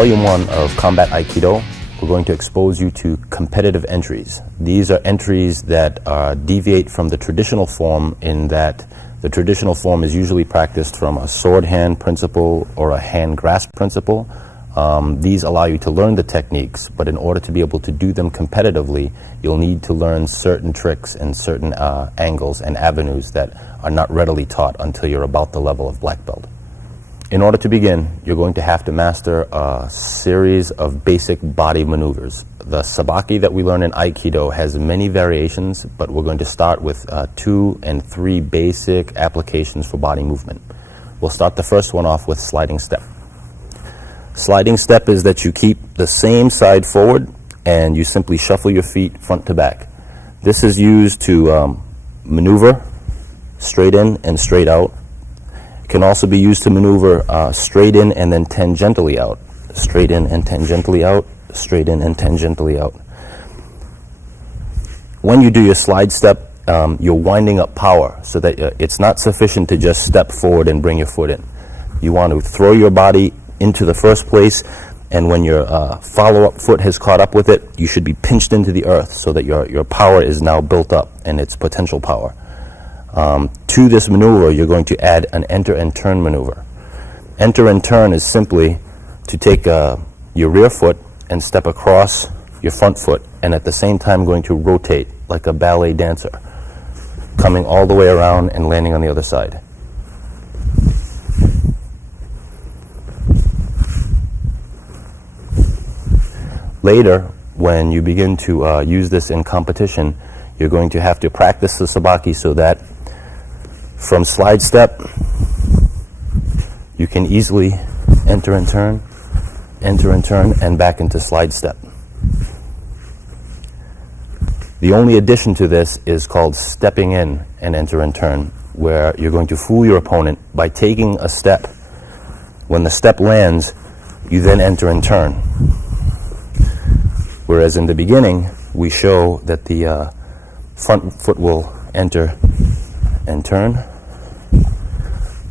Volume 1 of Combat Aikido, we're going to expose you to competitive entries. These are entries that deviate from the traditional form in that the traditional form is usually practiced from a sword hand principle or a hand grasp principle. These allow you to learn the techniques, but in order to be able to do them competitively, you'll need to learn certain tricks and certain angles and avenues that are not readily taught until you're about the level of black belt. In order to begin, you're going to have to master a series of basic body maneuvers. The sabaki that we learn in Aikido has many variations, but we're going to start with 2 and 3 basic applications for body movement. We'll start the first one off with sliding step. Sliding step is that you keep the same side forward and you simply shuffle your feet front to back. This is used to maneuver straight in and straight out. Can also be used to maneuver straight in and then tangentially out. Straight in and tangentially out. Straight in and tangentially out. When you do your slide step, you're winding up power so that it's not sufficient to just step forward and bring your foot in. You want to throw your body into the first place, and when your follow-up foot has caught up with it, you should be pinched into the earth so that your power is now built up and its potential power. To this maneuver, you're going to add an enter and turn maneuver. Enter and turn is simply to take your rear foot and step across your front foot, and at the same time going to rotate like a ballet dancer, coming all the way around and landing on the other side. Later, when you begin to use this in competition, you're going to have to practice the sabaki so that from slide step, you can easily enter and turn, and back into slide step. The only addition to this is called stepping in and enter and turn, where you're going to fool your opponent by taking a step. When the step lands, you then enter and turn. Whereas in the beginning, we show that the front foot will enter and turn.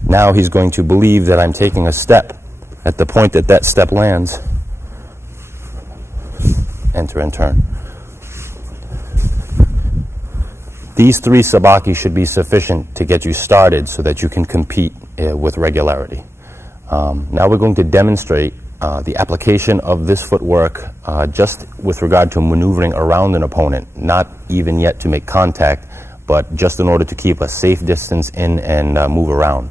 Now he's going to believe that I'm taking a step. At the point that that step lands, enter and turn. These 3 sabaki should be sufficient to get you started so that you can compete with regularity. Now we're going to demonstrate the application of this footwork just with regard to maneuvering around an opponent, not even yet to make contact, but just in order to keep a safe distance in and move around.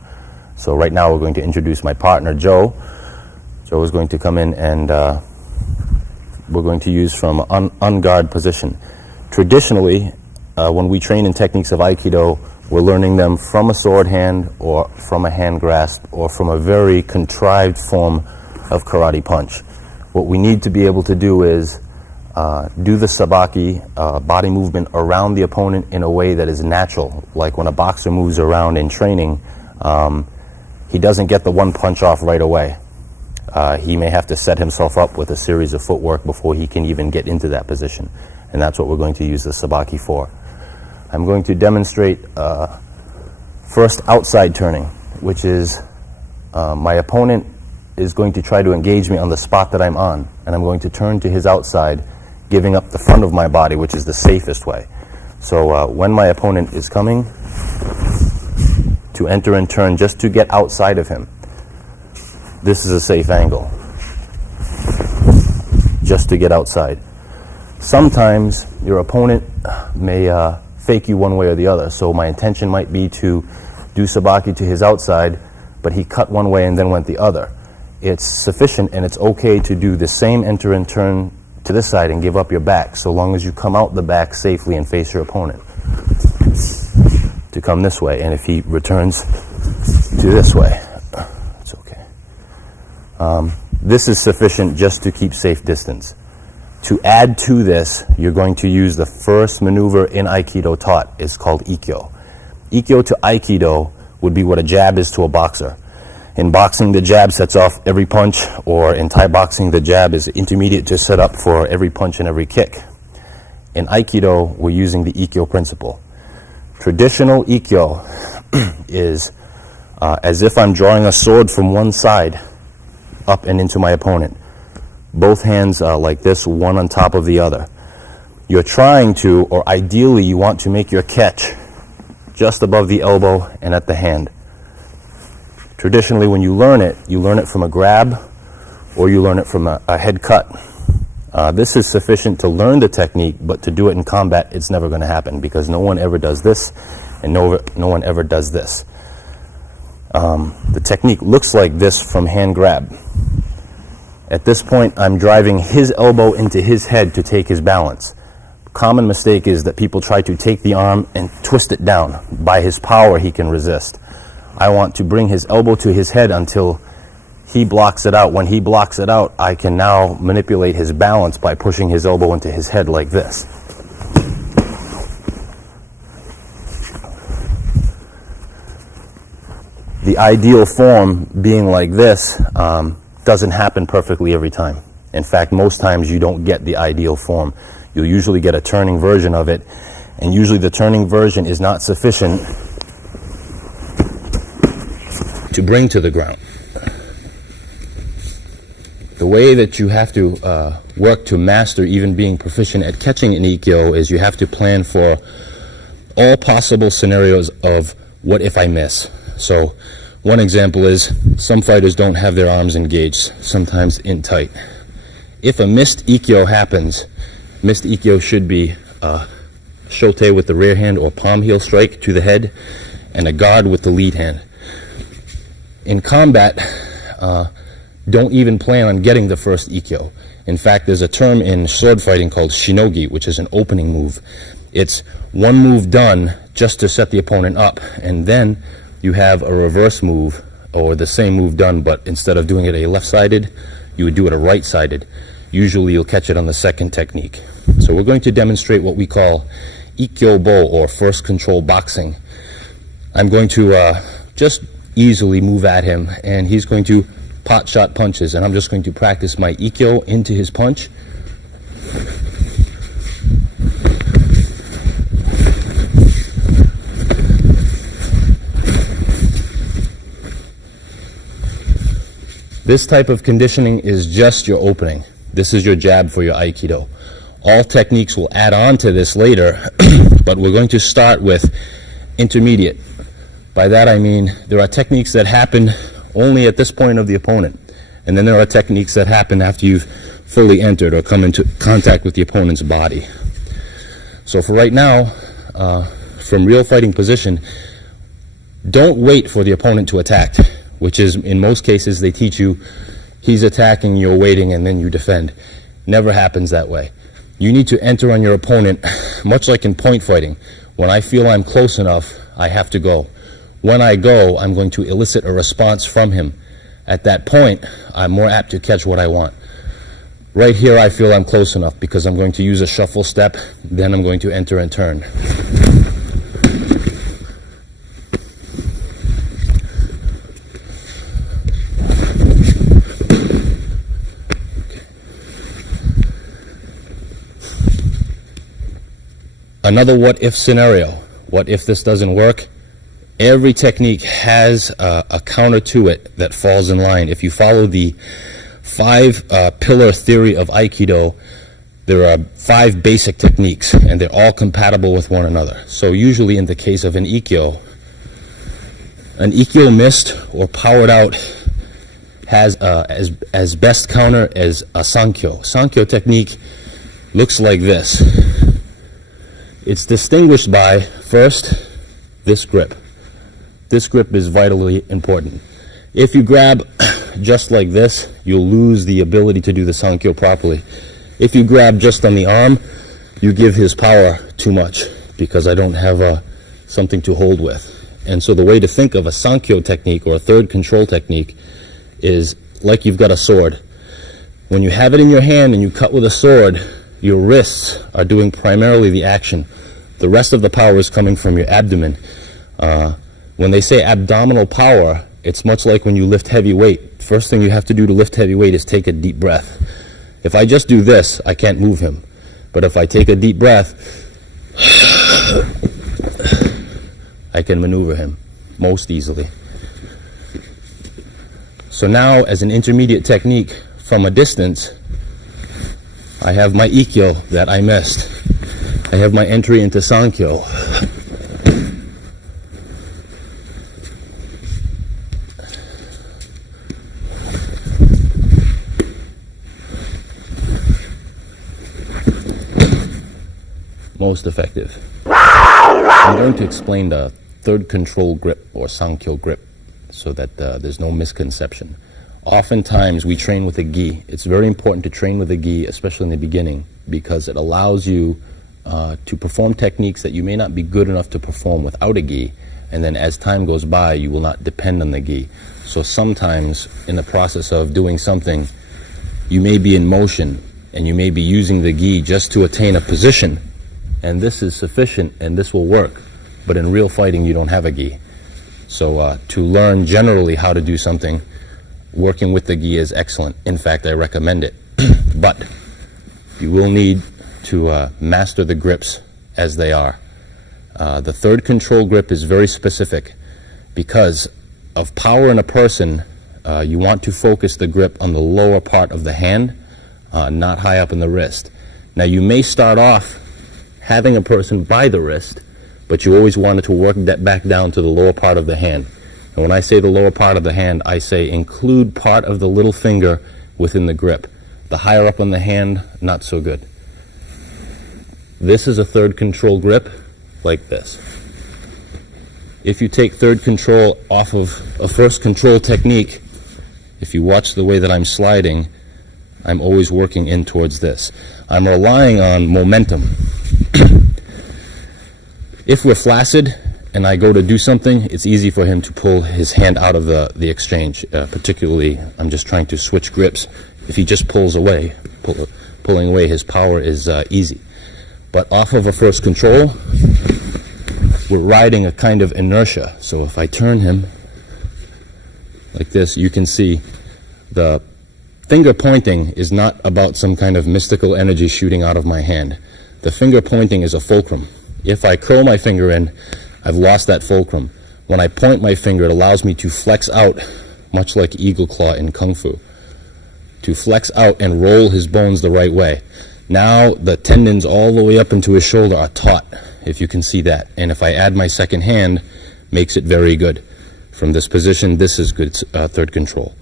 So right now we're going to introduce my partner, Joe. Joe is going to come in and we're going to use from unguard position. Traditionally, when we train in techniques of Aikido, we're learning them from a sword hand or from a hand grasp or from a very contrived form of karate punch. What we need to be able to do is do the sabaki body movement around the opponent in a way that is natural. Like when a boxer moves around in training, he doesn't get the one punch off right away. He may have to set himself up with a series of footwork before he can even get into that position. And that's what we're going to use the sabaki for. I'm going to demonstrate first outside turning, which is my opponent is going to try to engage me on the spot that I'm on, and I'm going to turn to his outside, giving up the front of my body, which is the safest way. So when my opponent is coming, to enter and turn just to get outside of him. This is a safe angle, just to get outside. Sometimes your opponent may fake you one way or the other, so my intention might be to do sabaki to his outside, but he cut one way and then went the other. It's sufficient and it's okay to do the same enter and turn to this side and give up your back, so long as you come out the back safely and face your opponent. To come this way, and if he returns to this way, it's okay. This is sufficient just to keep safe distance. To add to this, you're going to use the first maneuver in Aikido taught. It's called Ikkyo. Ikkyo to Aikido would be what a jab is to a boxer. In boxing, the jab sets off every punch, or in Thai boxing, the jab is intermediate to set up for every punch and every kick. In Aikido, we're using the Ikkyo principle. Traditional Ikkyo is as if I'm drawing a sword from one side up and into my opponent. both hands like this, one on top of the other. You're trying to, or ideally you want to make your catch just above the elbow and at the hand. Traditionally, when you learn it from a grab or you learn it from a head cut. This is sufficient to learn the technique, but to do it in combat, it's never going to happen because no one ever does this and no one ever does this. The technique looks like this from hand grab. At this point, I'm driving his elbow into his head to take his balance. Common mistake is that people try to take the arm and twist it down. By his power, he can resist. I want to bring his elbow to his head until he blocks it out. When he blocks it out, I can now manipulate his balance by pushing his elbow into his head like this. The ideal form being like this doesn't happen perfectly every time. In fact, most times you don't get the ideal form. You'll usually get a turning version of it, and usually the turning version is not sufficient to bring to the ground. The way that you have to work to master even being proficient at catching an Ikkyo is you have to plan for all possible scenarios of what if I miss. So one example is some fighters don't have their arms engaged, sometimes in tight. If a missed Ikkyo happens, missed Ikkyo should be shote with the rear hand or palm heel strike to the head and a guard with the lead hand. In combat, don't even plan on getting the first Ikkyo. In fact, there's a term in sword fighting called shinogi, which is an opening move. It's one move done just to set the opponent up, and then you have a reverse move, or the same move done, but instead of doing it a left-sided, you would do it a right-sided. Usually you'll catch it on the second technique. So we're going to demonstrate what we call Ikkyo Bo, or first control boxing. I'm going to just easily move at him, and he's going to pot shot punches, and I'm just going to practice my Ikkyo into his punch. This type of conditioning is just your opening. This is your jab for your Aikido. All techniques will add on to this later, but we're going to start with intermediate. By that I mean there are techniques that happen only at this point of the opponent, and then there are techniques that happen after you've fully entered or come into contact with the opponent's body. So for right now, from real fighting position, don't wait for the opponent to attack, which is, in most cases, they teach you he's attacking, you're waiting, and then you defend. Never happens that way. You need to enter on your opponent, much like in point fighting. When I feel I'm close enough, I have to go. When I go, I'm going to elicit a response from him. At that point, I'm more apt to catch what I want. Right here, I feel I'm close enough because I'm going to use a shuffle step, then I'm going to enter and turn. Another what-if scenario. What if this doesn't work? Every technique has a counter to it that falls in line. If you follow the 5-pillar theory of Aikido, there are 5 basic techniques, and they're all compatible with one another. So usually in the case of an Ikkyo missed or powered out has as best counter as a Sankyo. Sankyo technique looks like this. It's distinguished by, first, this grip. This grip is vitally important. If you grab just like this, you'll lose the ability to do the Sankyo properly. If you grab just on the arm, you give his power too much because I don't have something to hold with. And so the way to think of a Sankyo technique or a third control technique is like you've got a sword. When you have it in your hand and you cut with a sword, your wrists are doing primarily the action. The rest of the power is coming from your abdomen. When they say abdominal power, it's much like when you lift heavy weight. First thing you have to do to lift heavy weight is take a deep breath. If I just do this, I can't move him. But if I take a deep breath, I can maneuver him most easily. So now, as an intermediate technique, from a distance, I have my Ikkyo that I missed. I have my entry into Sankyo. Most effective. I'm going to explain the third control grip or Sankyo grip so that there's no misconception. Oftentimes we train with a gi. It's very important to train with a gi, especially in the beginning, because it allows you to perform techniques that you may not be good enough to perform without a gi, and then as time goes by you will not depend on the gi. So sometimes in the process of doing something you may be in motion and you may be using the gi just to attain a position, and this is sufficient and this will work, but in real fighting you don't have a gi. So to learn generally how to do something, working with the gi is excellent. In fact, I recommend it. But you will need to master the grips as they are. The third control grip is very specific. Because of power in a person, you want to focus the grip on the lower part of the hand, not high up in the wrist. Now you may start off having a person by the wrist, but you always wanted to work that back down to the lower part of the hand. And when I say the lower part of the hand, I say include part of the little finger within the grip. The higher up on the hand, not so good. This is a third control grip, like this. If you take third control off of a first control technique, if you watch the way that I'm sliding, I'm always working in towards this. I'm relying on momentum. If we're flaccid and I go to do something, it's easy for him to pull his hand out of the exchange. Particularly, I'm just trying to switch grips. If he just pulls away, pulling away, his power is easy. But off of a first control, we're riding a kind of inertia. So if I turn him like this, you can see the finger pointing is not about some kind of mystical energy shooting out of my hand. The finger pointing is a fulcrum. If I curl my finger in, I've lost that fulcrum. When I point my finger, it allows me to flex out, much like eagle claw in Kung Fu, to flex out and roll his bones the right way. Now the tendons all the way up into his shoulder are taut, if you can see that. And if I add my second hand, makes it very good. From this position, this is good third control.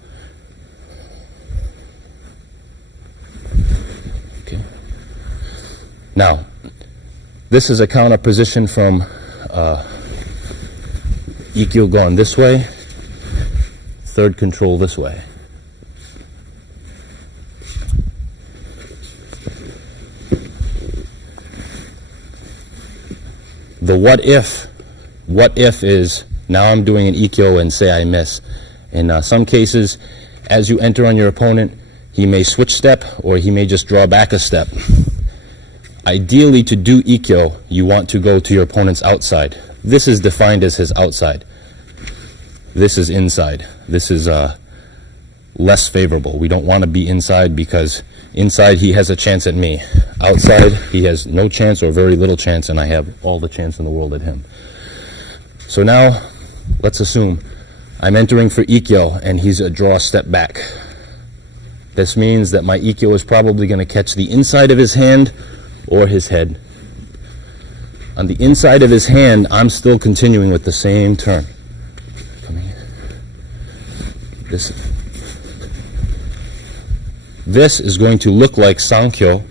Okay. Now, this is a counter position from Ikkyo going this way, third control this way. The what if is, now I'm doing an Ikkyo and say I miss. In some cases, as you enter on your opponent, he may switch step or he may just draw back a step. Ideally, to do Ikkyo, you want to go to your opponent's outside. This is defined as his outside. This is inside. This is less favorable. We don't want to be inside because inside he has a chance at me. Outside, he has no chance or very little chance, and I have all the chance in the world at him. So now, let's assume I'm entering for Ikkyo and he's a draw step back. This means that my Ikkyo is probably going to catch the inside of his hand or his head. On the inside of his hand, I'm still continuing with the same turn. This is going to look like Sankyo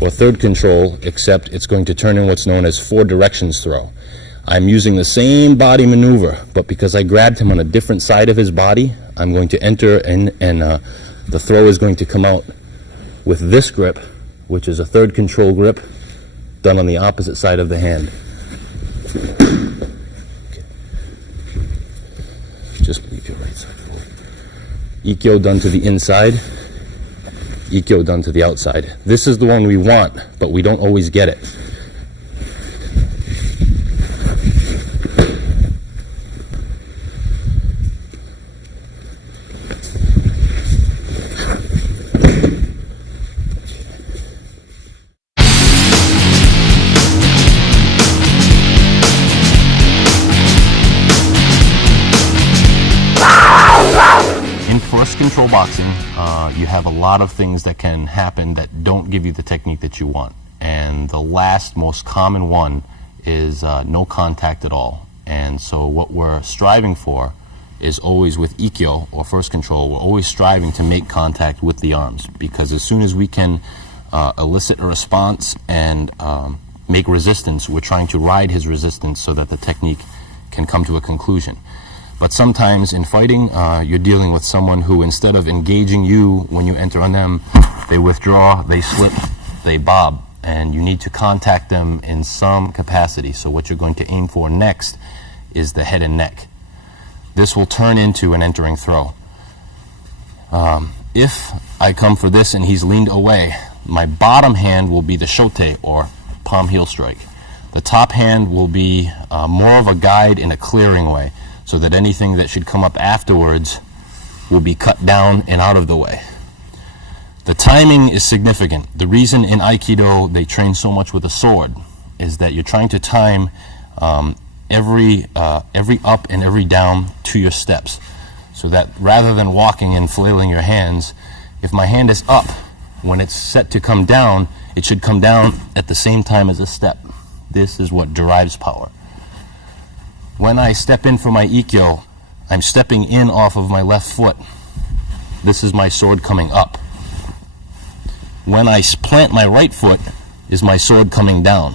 or third control, except it's going to turn in what's known as four directions throw. I'm using the same body maneuver, but because I grabbed him on a different side of his body, I'm going to enter and the throw is going to come out with this grip, which is a third control grip done on the opposite side of the hand. Okay. Just leave your right side forward. Ikkyo done to the inside, Ikkyo done to the outside. This is the one we want, but we don't always get it. control boxing, you have a lot of things that can happen that don't give you the technique that you want. And the last most common one is no contact at all. And so what we're striving for is always with Ikkyo, or first control, we're always striving to make contact with the arms, because as soon as we can elicit a response and make resistance, we're trying to ride his resistance so that the technique can come to a conclusion. But sometimes in fighting, you're dealing with someone who, instead of engaging you when you enter on them, they withdraw, they slip, they bob, and you need to contact them in some capacity. So what you're going to aim for next is the head and neck. This will turn into an entering throw. If I come for this and he's leaned away, my bottom hand will be the shote, or palm heel strike. The top hand will be more of a guide in a clearing way, so that anything that should come up afterwards will be cut down and out of the way. The timing is significant. The reason in Aikido they train so much with a sword is that you're trying to time every up and every down to your steps, so that rather than walking and flailing your hands, if my hand is up, when it's set to come down, it should come down at the same time as a step. This is what derives power. When I step in for my Ikkyo, I'm stepping in off of my left foot. This is my sword coming up. When I plant my right foot, is my sword coming down.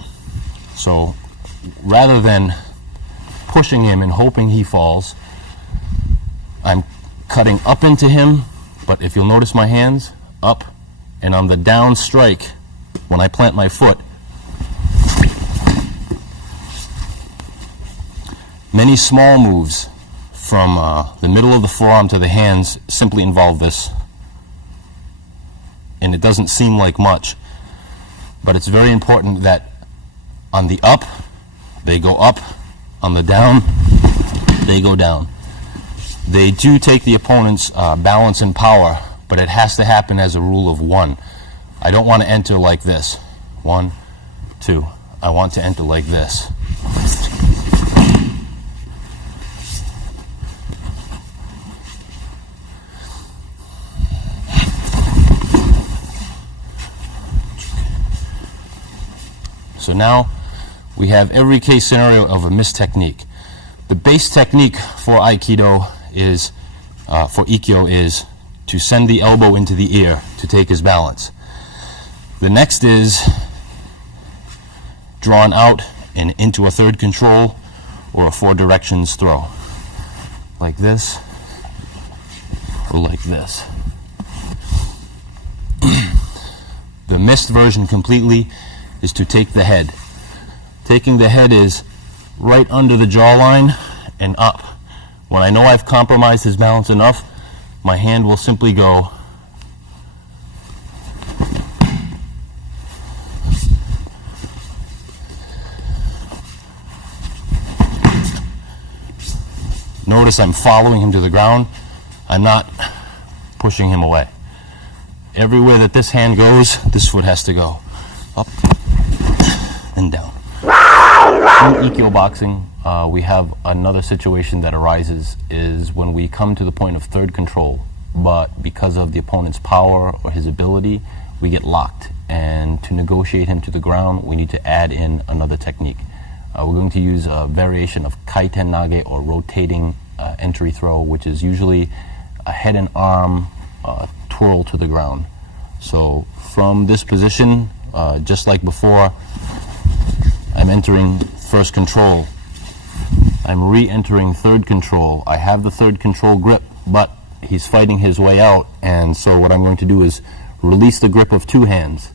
So rather than pushing him and hoping he falls, I'm cutting up into him, but if you'll notice my hands, up, and on the down strike, when I plant my foot, many small moves from the middle of the forearm to the hands simply involve this. And it doesn't seem like much, but it's very important that on the up, they go up, on the down, they go down. They do take the opponent's balance and power, but it has to happen as a rule of one. I don't want to enter like this. 1, 2. I want to enter like this. So now we have every case scenario of a missed technique. The base technique for Aikido is, for Ikkyo, is to send the elbow into the ear to take his balance. The next is drawn out and into a third control or a 4 directions throw. Like this, or like this. The missed version completely is to take the head. Taking the head is right under the jawline and up. When I know I've compromised his balance enough, my hand will simply go notice I'm following him to the ground. I'm not pushing him away. Everywhere that this hand goes, this foot has to go. Up and down. In Ikkyo boxing, we have another situation that arises is when we come to the point of third control, but because of the opponent's power or his ability, we get locked. And to negotiate him to the ground, we need to add in another technique. We're going to use a variation of kaiten nage, or rotating entry throw, which is usually a head and arm twirl to the ground. So from this position, just like before, I'm entering first control. I'm re-entering third control. I have the third control grip, but he's fighting his way out, and so what I'm going to do is release the grip of 2 hands.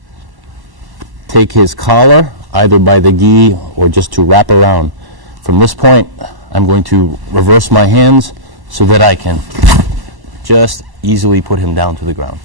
Take his collar, either by the gi or just to wrap around. From this point, I'm going to reverse my hands so that I can just easily put him down to the ground.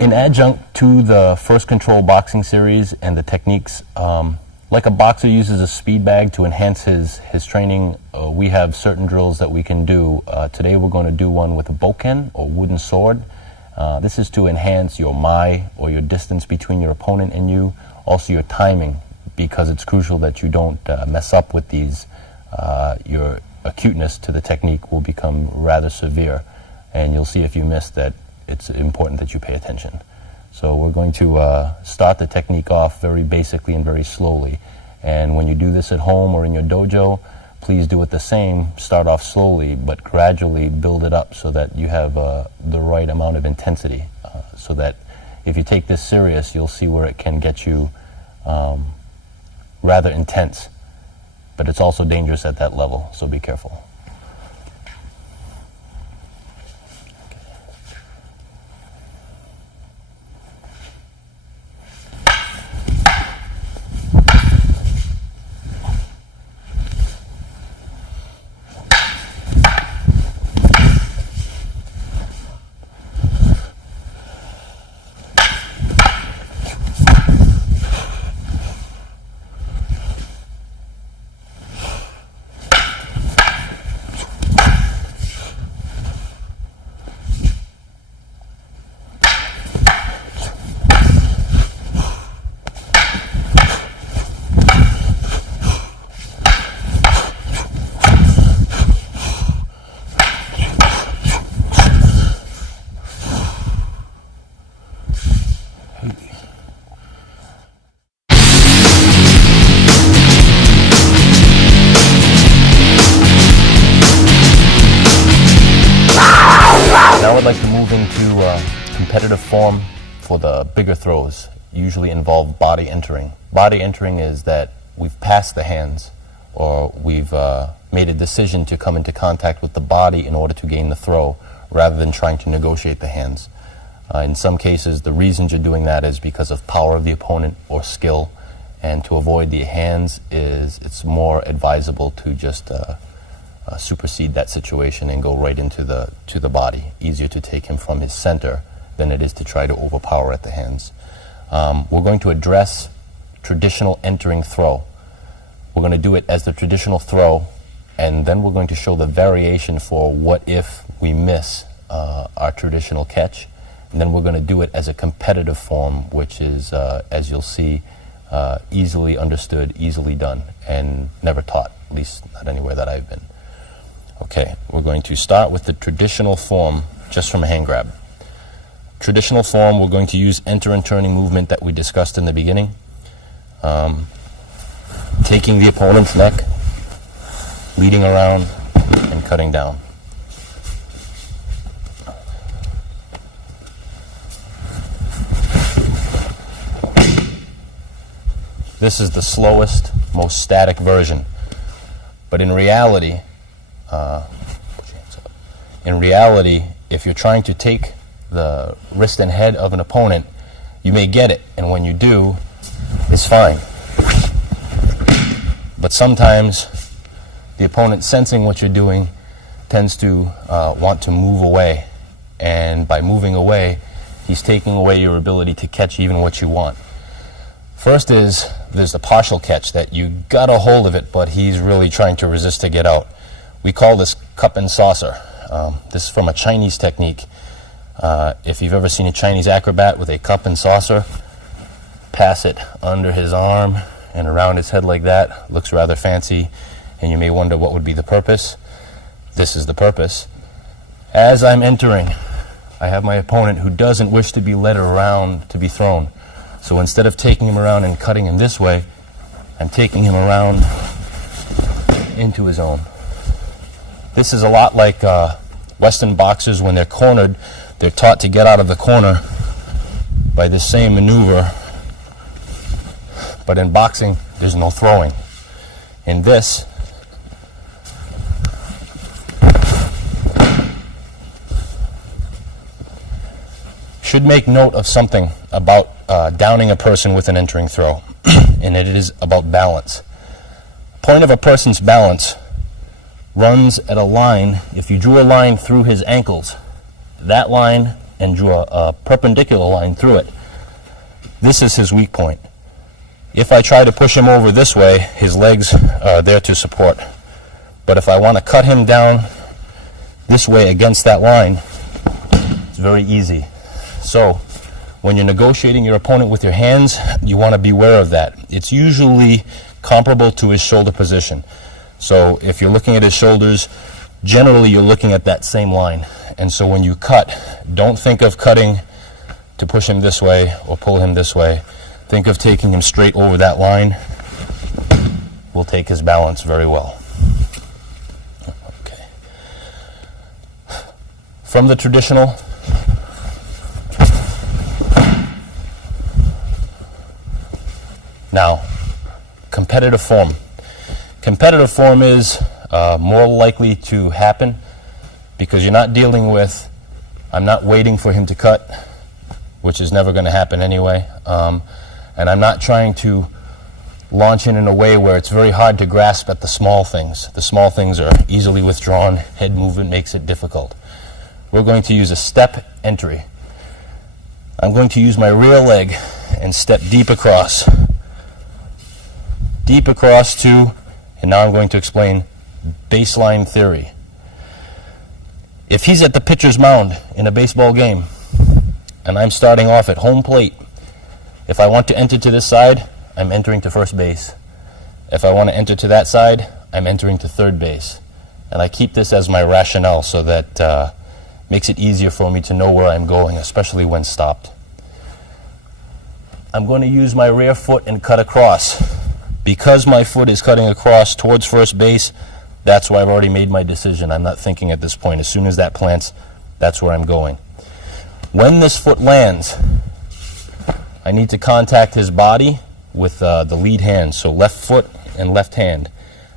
In adjunct to the first control boxing series and the techniques Like a boxer uses a speed bag to enhance his training, we have certain drills that we can do. Today we're going to do one with a bokken, or wooden sword. This is to enhance your mai, or your distance between your opponent and you, also your timing, because it's crucial that you don't mess up with these. Your acuteness to the technique will become rather severe, and you'll see if you miss that it's important that you pay attention. So we're going to start the technique off very basically and very slowly. And when you do this at home or in your dojo, please do it the same. Start off slowly, but gradually build it up so that you have the right amount of intensity. So that if you take this serious, you'll see where it can get you rather intense. But it's also dangerous at that level, so be careful. Now I'd like to move into competitive form for the bigger throws. Usually involve body entering. Body entering is that we've passed the hands, or we've made a decision to come into contact with the body in order to gain the throw, rather than trying to negotiate the hands. In some cases, the reasons you're doing that is because of power of the opponent or skill, and to avoid the hands it's more advisable to just supersede that situation and go right into the body. Easier to take him from his center than it is to try to overpower at the hands. We're going to address traditional entering throw. We're going to do it as the traditional throw, and then we're going to show the variation for what if we miss our traditional catch. And then we're going to do it as a competitive form, which is, as you'll see, easily understood, easily done, and never taught, at least not anywhere that I've been. Okay, we're going to start with the traditional form just from a hand grab. Traditional form, we're going to use enter and turning movement that we discussed in the beginning. Taking the opponent's neck, leading around, and cutting down. This is the slowest, most static version. But in reality, if you're trying to take the wrist and head of an opponent, you may get it, and when you do, it's fine. But sometimes the opponent, sensing what you're doing, tends to want to move away, and by moving away, he's taking away your ability to catch even what you want. First is, there's the partial catch that you got a hold of it, but he's really trying to resist to get out. We call this cup and saucer. This is from a Chinese technique. If you've ever seen a Chinese acrobat with a cup and saucer, pass it under his arm and around his head like that. Looks rather fancy, and you may wonder what would be the purpose. This is the purpose. As I'm entering, I have my opponent who doesn't wish to be led around to be thrown. So instead of taking him around and cutting him this way, I'm taking him around into his own. This is a lot like Western boxers. When they're cornered, they're taught to get out of the corner by this same maneuver. But in boxing, there's no throwing. In this, should make note of something about downing a person with an entering throw, and it is about balance. Point of a person's balance runs at a line. If you drew a line through his ankles, that line, and drew a perpendicular line through it, this is his weak point. If I try to push him over this way, his legs are there to support. But if I want to cut him down this way against that line, it's very easy. So when you're negotiating your opponent with your hands, you want to beware of that. It's usually comparable to his shoulder position. So if you're looking at his shoulders, generally you're looking at that same line. And so when you cut, don't think of cutting to push him this way or pull him this way. Think of taking him straight over that line. Will take his balance very well. Okay. From the traditional, now, competitive form. Competitive form is more likely to happen because you're not dealing with, I'm not waiting for him to cut, which is never going to happen anyway, and I'm not trying to launch in a way where it's very hard to grasp at the small things. The small things are easily withdrawn. Head movement makes it difficult. We're going to use a step entry. I'm going to use my rear leg and step deep across to, and now I'm going to explain baseline theory. If he's at the pitcher's mound in a baseball game, and I'm starting off at home plate, if I want to enter to this side, I'm entering to first base. If I want to enter to that side, I'm entering to third base. And I keep this as my rationale so that makes it easier for me to know where I'm going, especially when stopped. I'm going to use my rear foot and cut across. Because my foot is cutting across towards first base, that's why I've already made my decision. I'm not thinking at this point. As soon as that plants, that's where I'm going. When this foot lands, I need to contact his body with the lead hand, so left foot and left hand.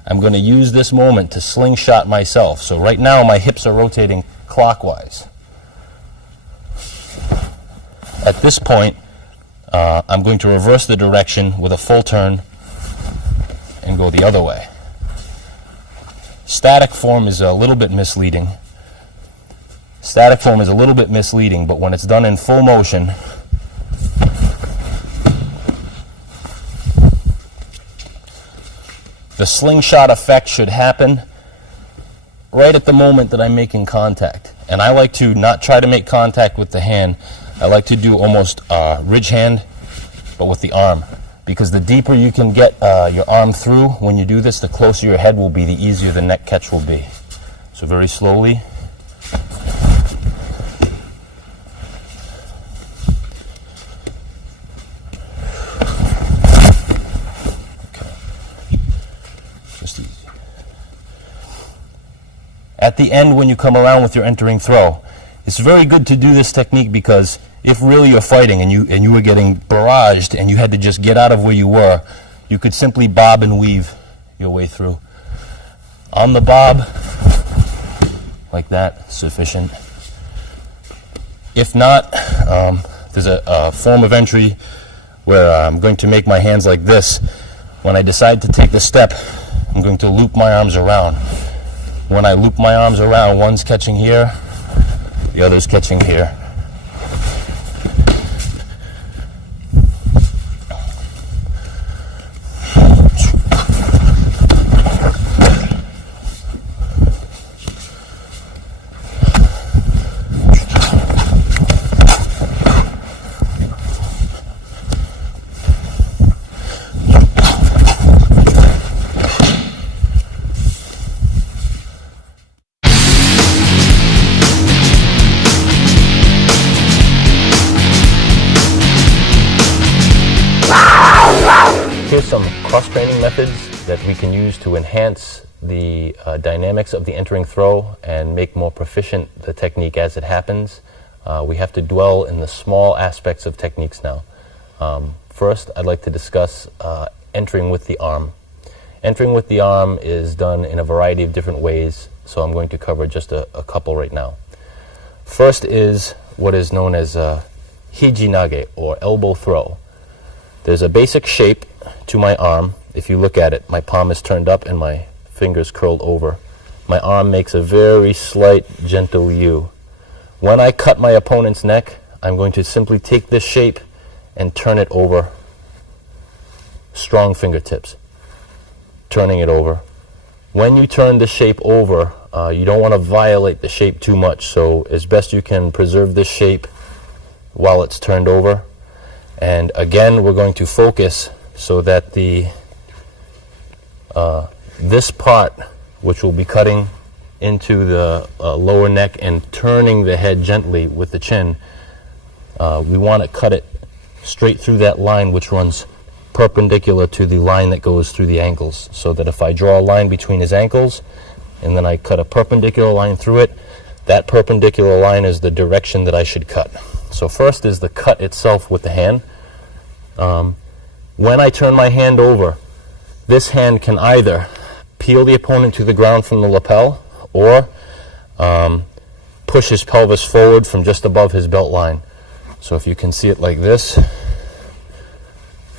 I'm going to use this moment to slingshot myself. So right now my hips are rotating clockwise. At this point, I'm going to reverse the direction with a full turn and go the other way. Static form is a little bit misleading. Static form is a little bit misleading, but when it's done in full motion, the slingshot effect should happen right at the moment that I'm making contact. And I like to not try to make contact with the hand. I like to do almost ridge hand, but with the arm. Because the deeper you can get your arm through when you do this, the closer your head will be, the easier the neck catch will be. So very slowly. Okay. Just easy. At the end, when you come around with your entering throw, it's very good to do this technique because if really you're fighting and you were getting barraged and you had to just get out of where you were, you could simply bob and weave your way through. On the bob, like that, sufficient. If not, there's a form of entry where I'm going to make my hands like this. When I decide to take the step, I'm going to loop my arms around. When I loop my arms around, one's catching here, the other's catching here. Here's some cross-training methods that we can use to enhance the dynamics of the entering throw and make more proficient the technique as it happens. We have to dwell in the small aspects of techniques now. First, I'd like to discuss entering with the arm. Entering with the arm is done in a variety of different ways, so I'm going to cover just a couple right now. First is what is known as hiji nage, or elbow throw. There's a basic shape to my arm. If you look at it, my palm is turned up and my fingers curled over. My arm makes a very slight, gentle U. When I cut my opponent's neck, I'm going to simply take this shape and turn it over strong fingertips, turning it over. When you turn the shape over, you don't want to violate the shape too much, so as best you can preserve this shape while it's turned over. And again, we're going to focus so that this part, which will be cutting into the lower neck and turning the head gently with the chin, we want to cut it straight through that line which runs perpendicular to the line that goes through the ankles, so that if I draw a line between his ankles and then I cut a perpendicular line through it, that perpendicular line is the direction that I should cut. So first is the cut itself with the hand. When I turn my hand over, this hand can either peel the opponent to the ground from the lapel or push his pelvis forward from just above his belt line. So if you can see it like this,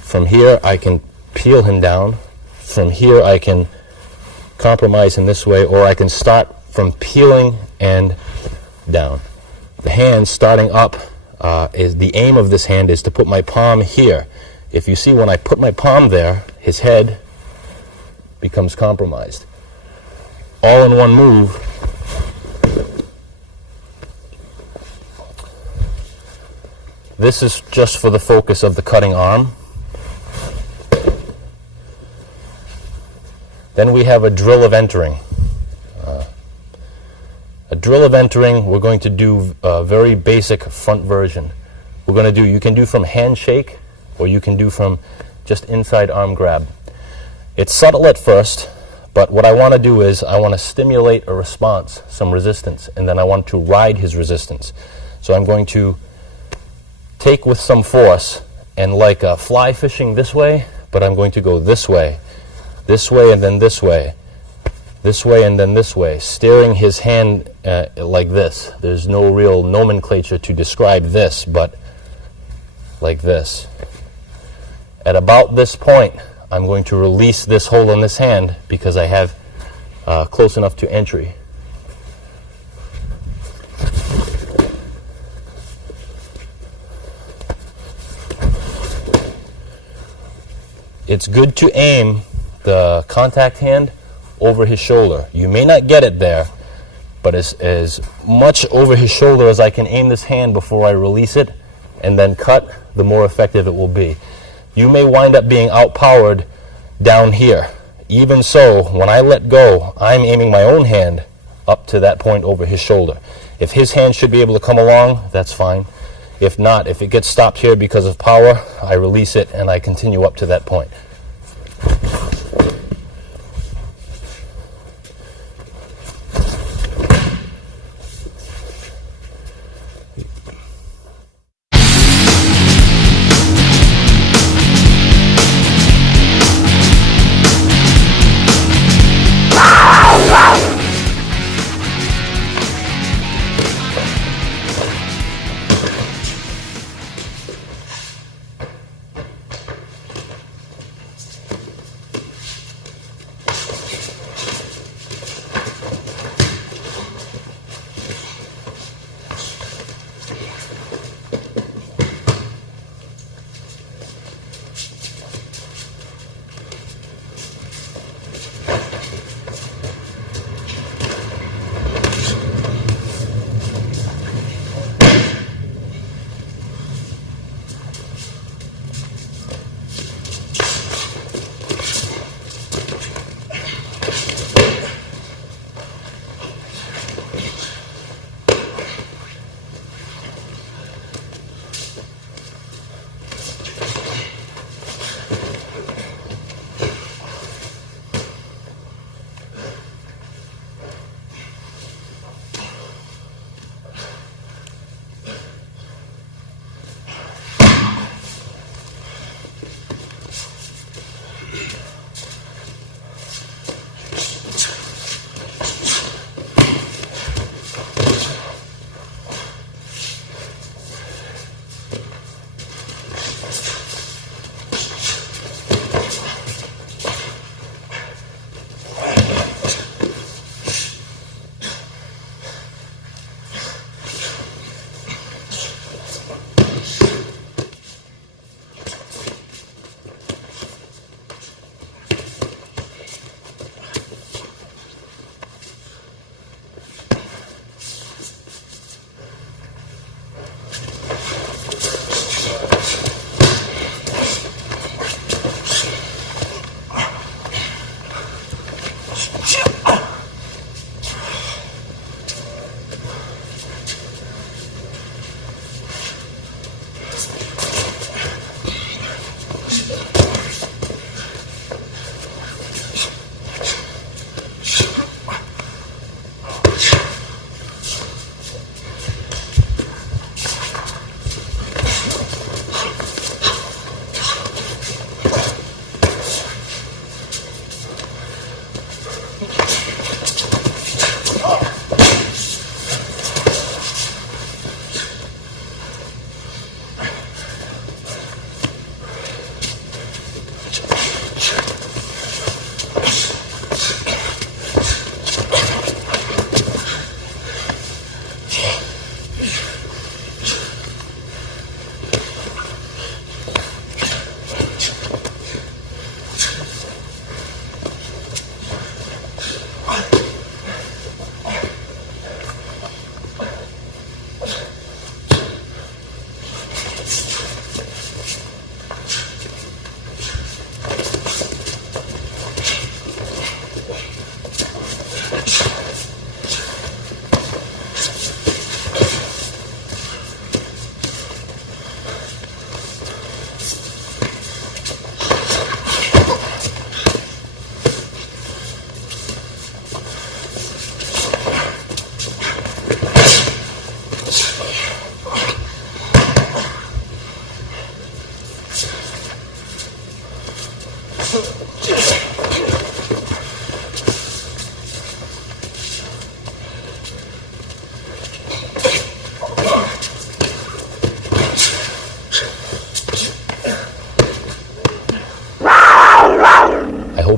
from here I can peel him down. From here I can compromise in this way, or I can start from peeling and down. The hand starting up, is the aim of this hand is to put my palm here. If you see, when I put my palm there, his head becomes compromised. All in one move. This is just for the focus of the cutting arm. Then we have a drill of entering. A drill of entering, we're going to do a very basic front version. We're going to do, you can do from handshake, or you can do from just inside arm grab. It's subtle at first, but what I want to do is I want to stimulate a response, some resistance, and then I want to ride his resistance. So I'm going to take with some force, and like fly fishing this way, but I'm going to go this way and then this way and then this way, steering his hand like this. There's no real nomenclature to describe this, but like this. At about this point, I'm going to release this hold on this hand because I have close enough to entry. It's good to aim the contact hand over his shoulder. You may not get it there, but as much over his shoulder as I can aim this hand before I release it and then cut, the more effective it will be. You may wind up being outpowered down here. Even so, when I let go, I'm aiming my own hand up to that point over his shoulder. If his hand should be able to come along, that's fine. If not, if it gets stopped here because of power, I release it and I continue up to that point.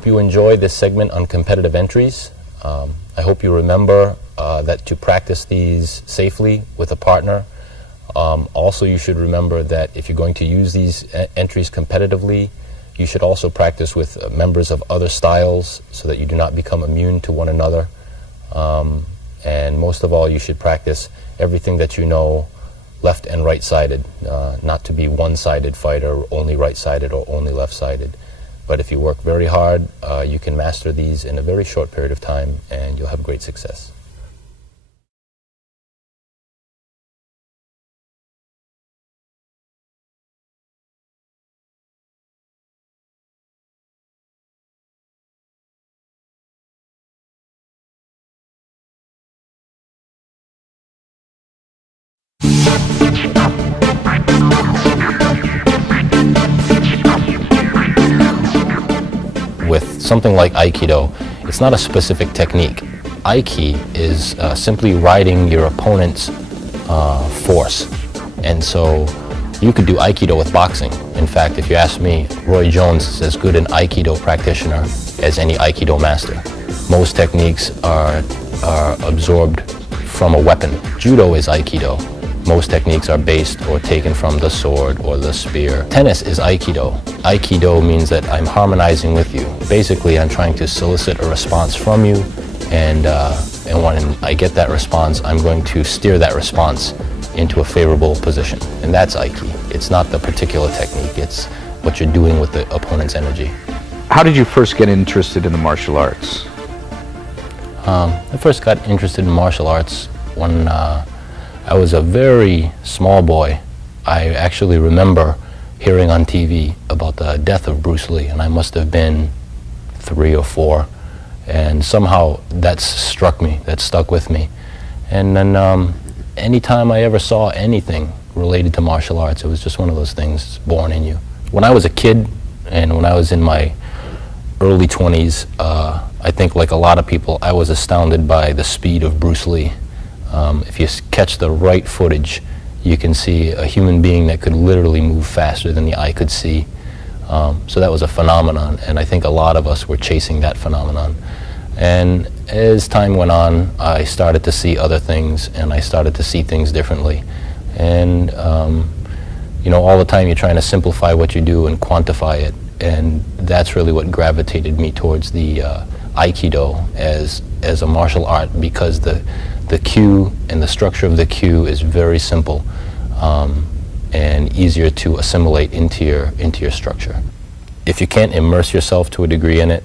hope you enjoy this segment on competitive entries. I hope you remember that to practice these safely with a partner. Also, you should remember that if you're going to use these entries competitively, you should also practice with members of other styles so that you do not become immune to one another. And most of all, you should practice everything that you know left and right-sided, not to be one-sided fighter, only right-sided or only left-sided. But if you work very hard, you can master these in a very short period of time, and you'll have great success. With something like Aikido, it's not a specific technique. Aiki is simply riding your opponent's force. And so you could do Aikido with boxing. In fact, if you ask me, Roy Jones is as good an Aikido practitioner as any Aikido master. Most techniques are absorbed from a weapon. Judo is Aikido. Most techniques are based or taken from the sword or the spear. Tennis is Aikido. Aikido means that I'm harmonizing with you. Basically, I'm trying to solicit a response from you, and when I get that response, I'm going to steer that response into a favorable position. And that's Aiki. It's not the particular technique, it's what you're doing with the opponent's energy. How did you first get interested in the martial arts? I first got interested in martial arts when I was a very small boy. I actually remember hearing on TV about the death of Bruce Lee, and I must have been 3 or 4. And somehow that struck me, that stuck with me. And then anytime I ever saw anything related to martial arts, it was just one of those things born in you. When I was a kid, and when I was in my early 20s, I think like a lot of people, I was astounded by the speed of Bruce Lee. If you catch the right footage, you can see a human being that could literally move faster than the eye could see. So that was a phenomenon, and I think a lot of us were chasing that phenomenon. And as time went on, I started to see other things, and I started to see things differently. And you know, all the time you're trying to simplify what you do and quantify it, and that's really what gravitated me towards the Aikido as a martial art, because the cue and the structure of the cue is very simple and easier to assimilate into your structure. If you can't immerse yourself to a degree in it,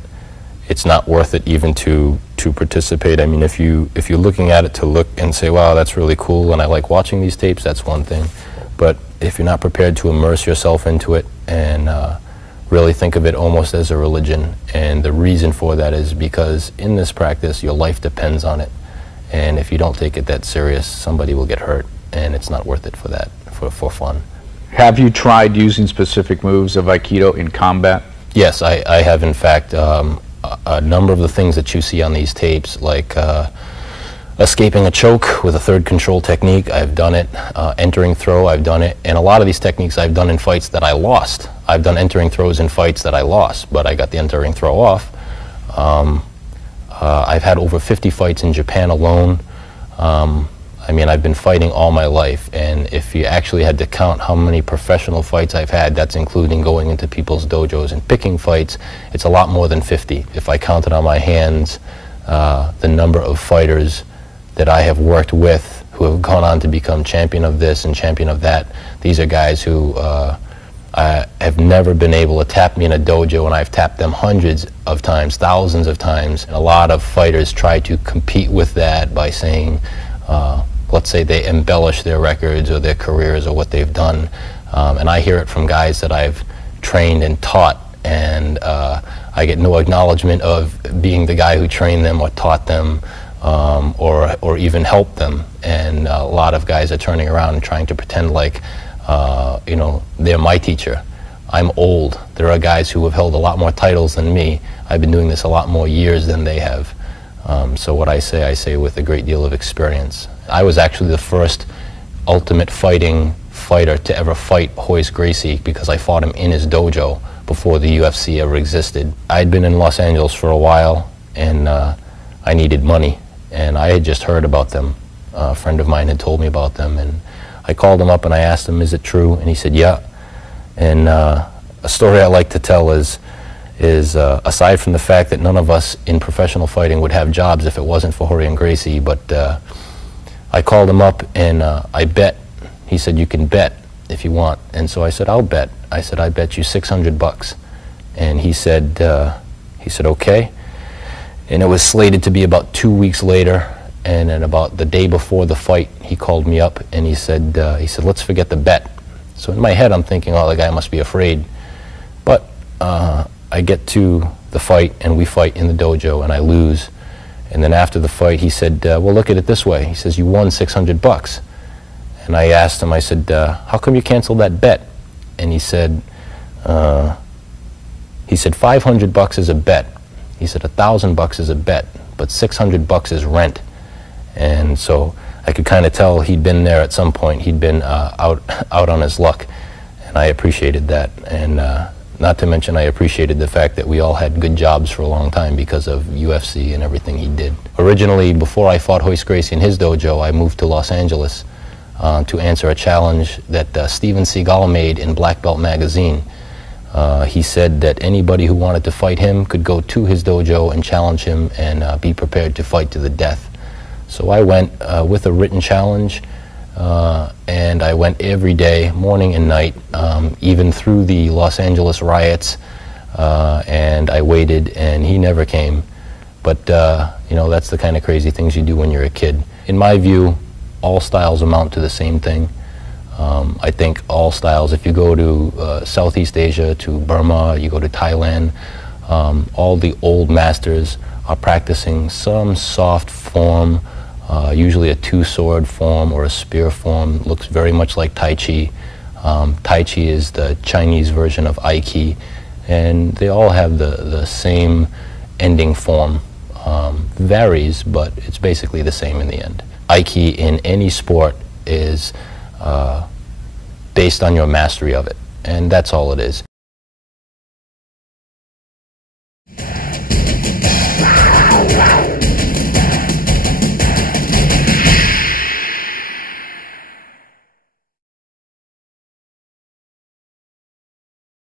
it's not worth it even to participate. I mean, if you're looking at it to look and say, wow, that's really cool and I like watching these tapes, that's one thing. But if you're not prepared to immerse yourself into it and really think of it almost as a religion, and the reason for that is because in this practice your life depends on it, and if you don't take it that serious, somebody will get hurt, and it's not worth it for that, for fun. Have you tried using specific moves of Aikido in combat? Yes, I have in fact. A number of the things that you see on these tapes, like escaping a choke with a third control technique, I've done it. Entering throw, I've done it. And a lot of these techniques I've done in fights that I lost. I've done entering throws in fights that I lost, but I got the entering throw off. I've had over 50 fights in Japan alone. I mean, I've been fighting all my life, and if you actually had to count how many professional fights I've had, that's including going into people's dojos and picking fights, it's a lot more than 50. If I counted on my hands the number of fighters that I have worked with who have gone on to become champion of this and champion of that, these are guys who have never been able to tap me in a dojo, and I've tapped them hundreds of times, thousands of times. And a lot of fighters try to compete with that by saying, let's say they embellish their records or their careers or what they've done. And I hear it from guys that I've trained and taught, and I get no acknowledgement of being the guy who trained them or taught them or even helped them. And a lot of guys are turning around and trying to pretend like you know, they're my teacher. I'm old. There are guys who have held a lot more titles than me. I've been doing this a lot more years than they have. So what I say with a great deal of experience. I was actually the first ultimate fighting fighter to ever fight Royce Gracie because I fought him in his dojo before the UFC ever existed. I'd been in Los Angeles for a while, and I needed money, and I had just heard about them. A friend of mine had told me about them, and I called him up and I asked him, is it true? And he said, yeah. And a story I like to tell is aside from the fact that none of us in professional fighting would have jobs if it wasn't for Royce Gracie, but I called him up and I bet. He said, you can bet if you want. And so I said, I'll bet. I said, I bet you $600. And he said, okay. And it was slated to be about 2 weeks later. And then about the day before the fight, he called me up and he said, let's forget the bet. So in my head, I'm thinking, oh, the guy must be afraid. But I get to the fight and we fight in the dojo and I lose. And then after the fight, he said, well, look at it this way. He says, you won $600. And I asked him, I said, how come you canceled that bet? And he said, $500 is a bet. He said, $1,000 is a bet, but $600 is rent. And so I could kind of tell he'd been there at some point. He'd been out on his luck, and I appreciated that. And not to mention, I appreciated the fact that we all had good jobs for a long time because of UFC and everything he did. Originally, before I fought Royce Gracie in his dojo, I moved to Los Angeles to answer a challenge that Steven Seagal made in Black Belt magazine. He said that anybody who wanted to fight him could go to his dojo and challenge him and be prepared to fight to the death. So I went with a written challenge, and I went every day, morning and night, even through the Los Angeles riots, and I waited, and he never came. But, you know, that's the kind of crazy things you do when you're a kid. In my view, all styles amount to the same thing. I think all styles, if you go to Southeast Asia, to Burma, you go to Thailand, all the old masters are practicing some soft form, usually a two-sword form or a spear form. Looks very much like Tai Chi. Tai Chi is the Chinese version of Aikido, and they all have the same ending form. Varies, but it's basically the same in the end. Aikido in any sport is based on your mastery of it, and that's all it is.